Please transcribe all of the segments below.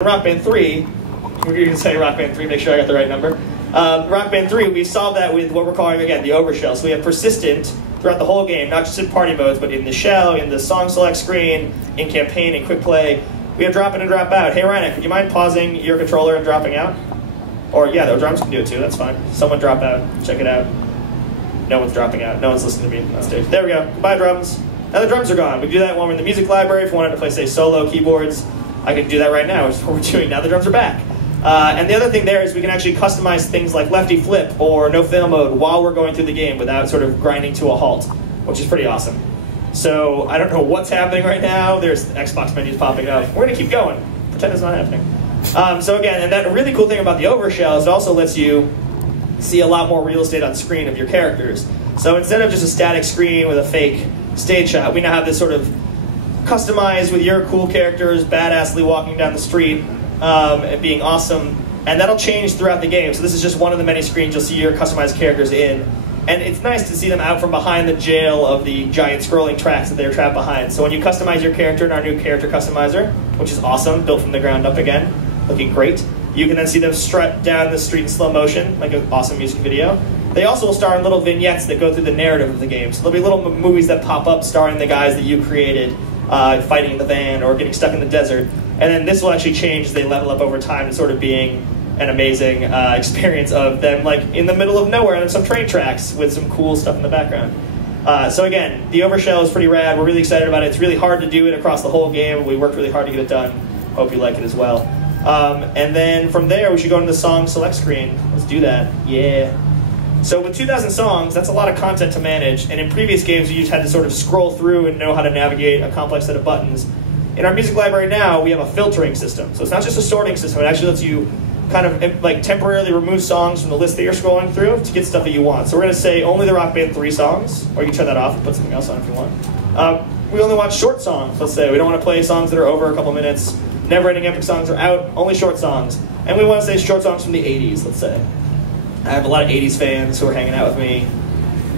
Rock Band 3, we're going to say Rock Band 3, make sure I got the right number. Rock Band 3, we solved that with what we're calling, again, the overshell. So we have persistent throughout the whole game, not just in party modes, but in the shell, in the song select screen, in campaign, in quick play. We have drop in and drop out. Hey, Ryan, would you mind pausing your controller and dropping out? Or, yeah, the drums can do it too, that's fine. Someone drop out, check it out. No one's dropping out, no one's listening to me on stage. There we go, goodbye drums. Now the drums are gone. We can do that when we're in the music library. If we wanted to play, say, solo keyboards, I can do that right now, which is what we're doing. Now the drums are back. And the other thing there is we can actually customize things like lefty flip or no fail mode while we're going through the game without sort of grinding to a halt, which is pretty awesome. So I don't know what's happening right now. There's Xbox menus popping up. We're going to keep going. Pretend it's not happening. So again, and that really cool thing about the overshell is it also lets you see a lot more real estate on screen of your characters. So instead of just a static screen with a fake stage shot, we now have this sort of customized with your cool characters, badassly walking down the street and being awesome. And that'll change throughout the game. So this is just one of the many screens you'll see your customized characters in. And it's nice to see them out from behind the jail of the giant scrolling tracks that they're trapped behind. So when you customize your character in our new character customizer, which is awesome, built from the ground up again, looking great, you can then see them strut down the street in slow motion, like an awesome music video. They also will star in little vignettes that go through the narrative of the game. So there'll be little movies that pop up starring the guys that you created, fighting in the van or getting stuck in the desert. And then this will actually change as they level up over time to sort of being an amazing experience of them like in the middle of nowhere on some train tracks with some cool stuff in the background. So again, the overshell is pretty rad. We're really excited about it. It's really hard to do it across the whole game. We worked really hard to get it done. Hope you like it as well. And then from there, we should go into the song select screen. Let's do that. Yeah. So with 2,000 songs, that's a lot of content to manage, and in previous games you just had to sort of scroll through and know how to navigate a complex set of buttons. In our music library now, we have a filtering system. So it's not just a sorting system, it actually lets you kind of like temporarily remove songs from the list that you're scrolling through to get stuff that you want. So we're going to say only the Rock Band 3 songs, or you can turn that off and put something else on if you want. We only want short songs, let's say. We don't want to play songs that are over a couple minutes. Never-ending epic songs are out, only short songs. And we want to say short songs from the 80s, let's say. I have a lot of 80s fans who are hanging out with me.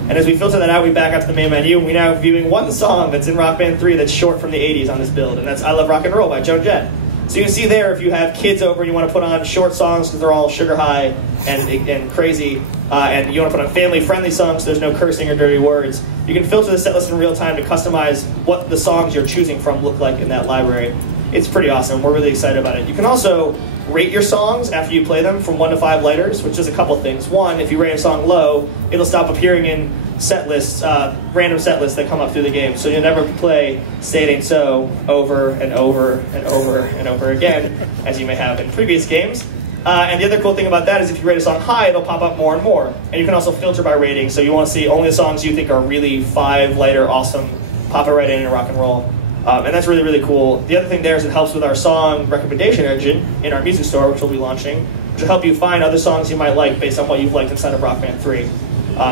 And as we filter that out, we back out to the main menu, and we're now viewing one song that's in Rock Band 3 that's short from the 80s on this build, and that's I Love Rock and Roll by Joan Jett. So you can see there, if you have kids over and you want to put on short songs because they're all sugar high and crazy, and you want to put on family-friendly songs so there's no cursing or dirty words, you can filter the set list in real time to customize what the songs you're choosing from look like in that library. It's pretty awesome. We're really excited about it. You can also rate your songs after you play them from 1 to 5 lighters, which does a couple things. One, if you rate a song low, it'll stop appearing in set lists, random set lists that come up through the game. So you'll never play Say It Ain't So over and over and over and over again, as you may have in previous games. And the other cool thing about that is if you rate a song high, it'll pop up more and more. And you can also filter by rating, so you want to see only the songs you think are really 5 lighter, awesome, pop it right in and rock and roll. And that's really, really cool. The other thing there is it helps with our song recommendation engine in our music store, which we'll be launching, which will help you find other songs you might like based on what you've liked inside of Rock Band 3.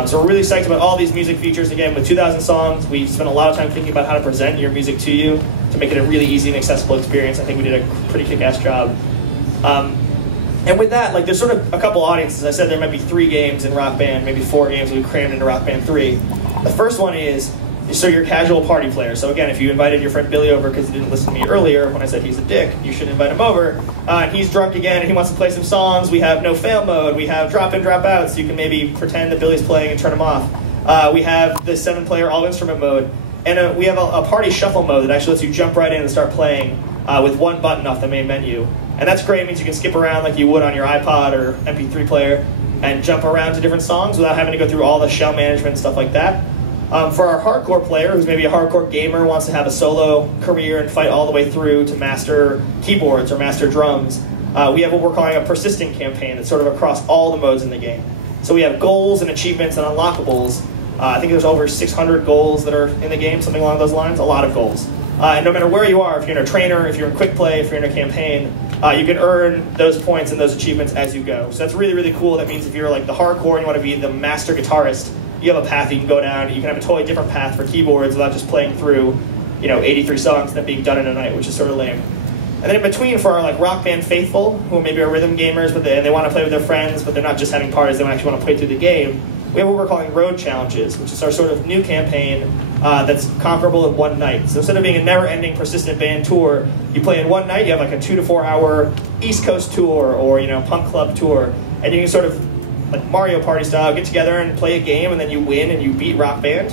So we're really psyched about all these music features. Again, with 2,000 songs, we've spent a lot of time thinking about how to present your music to you to make it a really easy and accessible experience. I think we did a pretty kick-ass job. And with that, like, there's sort of a couple audiences. I said there might be 3 games in Rock Band, maybe 4 games we crammed into Rock Band 3. The first one is, so you're a casual party player. So again, if you invited your friend Billy over because he didn't listen to me earlier when I said he's a dick, you should invite him over. And he's drunk again and he wants to play some songs. We have no fail mode. We have drop in, drop out, so you can maybe pretend that Billy's playing and turn him off. We have the 7-player all instrument mode. And we have a party shuffle mode that actually lets you jump right in and start playing with 1 button off the main menu. And that's great. It means you can skip around like you would on your iPod or MP3 player and jump around to different songs without having to go through all the shell management and stuff like that. For our hardcore player, who's maybe a hardcore gamer, wants to have a solo career and fight all the way through to master keyboards or master drums, we have what we're calling a persistent campaign that's sort of across all the modes in the game. So we have goals and achievements and unlockables. I think there's over 600 goals that are in the game, something along those lines, a lot of goals. And no matter where you are, if you're in a trainer, if you're in quick play, if you're in a campaign, you can earn those points and those achievements as you go. So that's really, really cool. That means if you're like the hardcore and you want to be the master guitarist, you have a path you can go down. You can have a totally different path for keyboards without just playing through, 83 songs and then being done in a night, which is sort of lame. And then in between, for our like Rock Band faithful, who maybe are rhythm gamers, but they want to play with their friends, but they're not just having parties, they actually want to play through the game, we have what we're calling road challenges, which is our sort of new campaign that's conquerable in one night. So instead of being a never-ending persistent band tour, you play in one night, you have like a 2 to 4 hour East Coast tour or punk club tour, and you can sort of like Mario Party style get together and play a game, and then you win and you beat Rock Band,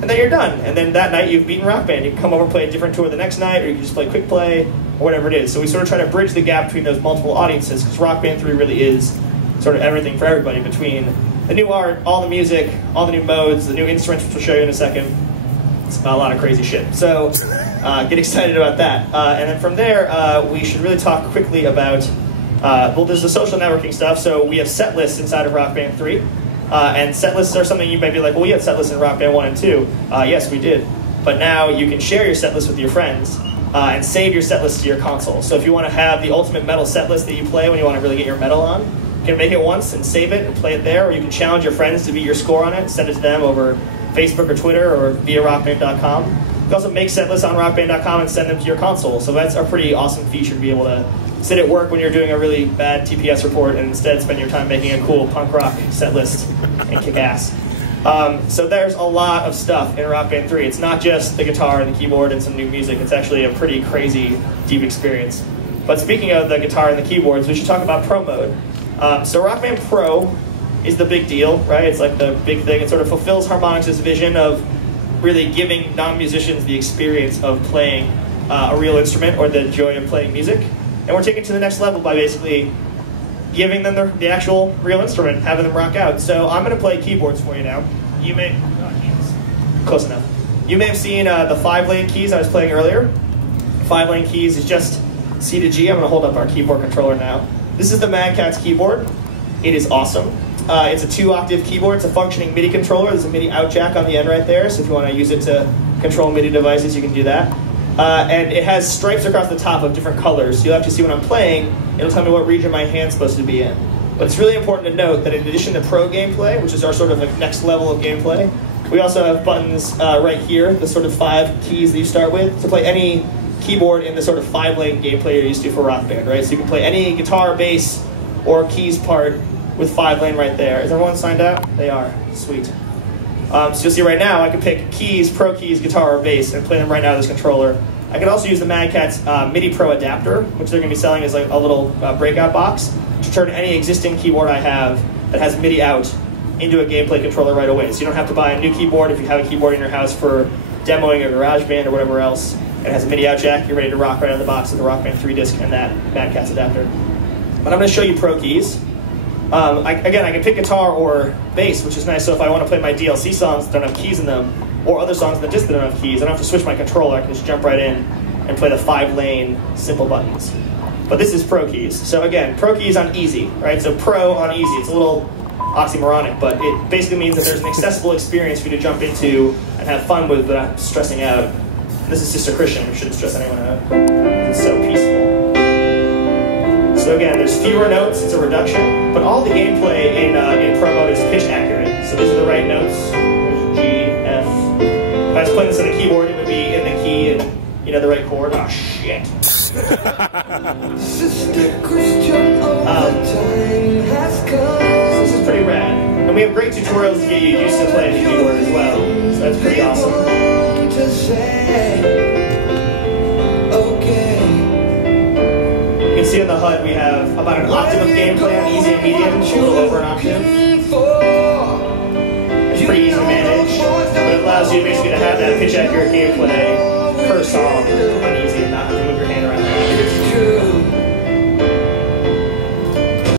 and then you're done. And then that night you've beaten Rock Band. You can come over and play a different tour the next night, or you can just play quick play or whatever it is. So we sort of try to bridge the gap between those multiple audiences, because Rock Band 3 really is sort of everything for everybody, between the new art, all the music, all the new modes, the new instruments, which we'll show you in a second. It's a lot of crazy shit. So get excited about that. And then from there, we should really talk quickly about, well, there's the social networking stuff. So we have set lists inside of Rock Band 3. And set lists are something you might be like, well, we had set lists in Rock Band 1 and 2. Yes, we did. But now you can share your set list with your friends and save your set list to your console. So if you want to have the ultimate metal set list that you play when you want to really get your metal on, you can make it once and save it and play it there, or you can challenge your friends to beat your score on it and send it to them over Facebook or Twitter or via rockband.com. You can also make set lists on rockband.com and send them to your console. So that's a pretty awesome feature to be able to sit at work when you're doing a really bad TPS report and instead spend your time making a cool punk rock set list and kick ass. So there's a lot of stuff in Rock Band 3. It's not just the guitar and the keyboard and some new music. It's actually a pretty crazy, deep experience. But speaking of the guitar and the keyboards, we should talk about Pro mode. So Rock Band Pro is the big deal, right? It's like the big thing. It sort of fulfills Harmonix's vision of really giving non-musicians the experience of playing a real instrument, or the joy of playing music. And we're taking it to the next level by basically giving them the actual real instrument, having them rock out. So I'm going to play keyboards for you now. You may, close enough. You may have seen the 5-lane keys I was playing earlier. 5-lane keys is just C to G. I'm going to hold up our keyboard controller now. This is the Mad Catz keyboard. It is awesome. It's a 2-octave keyboard. It's a functioning MIDI controller. There's a MIDI out jack on the end right there, so if you want to use it to control MIDI devices, you can do that. And it has stripes across the top of different colors, so you'll have to see when I'm playing, it'll tell me what region my hand's supposed to be in. But it's really important to note that in addition to pro gameplay, which is our sort of like next level of gameplay, we also have buttons right here, the sort of 5 keys that you start with, to play any keyboard in the sort of 5-lane gameplay you're used to for Rock Band, right? So you can play any guitar, bass, or keys part with 5-lane right there. Is everyone signed out? They are. Sweet. So you'll see right now I can pick keys, pro keys, guitar, or bass, and play them right now with this controller. I can also use the Mad Catz MIDI Pro adapter, which they're going to be selling as like a little breakout box, to turn any existing keyboard I have that has MIDI out into a gameplay controller right away. So you don't have to buy a new keyboard if you have a keyboard in your house for demoing or GarageBand or whatever else. It has a MIDI out jack. You're ready to rock right out of the box with the Rock Band 3 disc and that Mad Catz adapter. But I'm going to show you pro keys. Again, I can pick guitar or bass, which is nice. So if I want to play my DLC songs that don't have keys in them, or other songs that just don't have keys, I don't have to switch my controller. I can just jump right in and play the 5-lane simple buttons. But this is pro keys. So again, pro keys on easy, right? So pro on easy. It's a little oxymoronic, but it basically means that there's an accessible experience for you to jump into and have fun with without stressing out. And this is Sister Christian, which shouldn't stress anyone out. It's so peaceful. So again, there's fewer notes, it's a reduction, but all the gameplay in pro mode is pitch accurate. So these are the right notes. There's G, F. If I was playing this on a keyboard, it would be in the key and the right chord. Oh shit. Sister Christian, this is pretty rad. And we have great tutorials to get you used to playing the keyboard as well. So that's pretty awesome. You can see on the HUD we have about an octave of gameplay on easy and medium, a little over an octave. It's pretty easy to manage, but it allows you basically to have that pitch accurate gameplay per song on easy and not having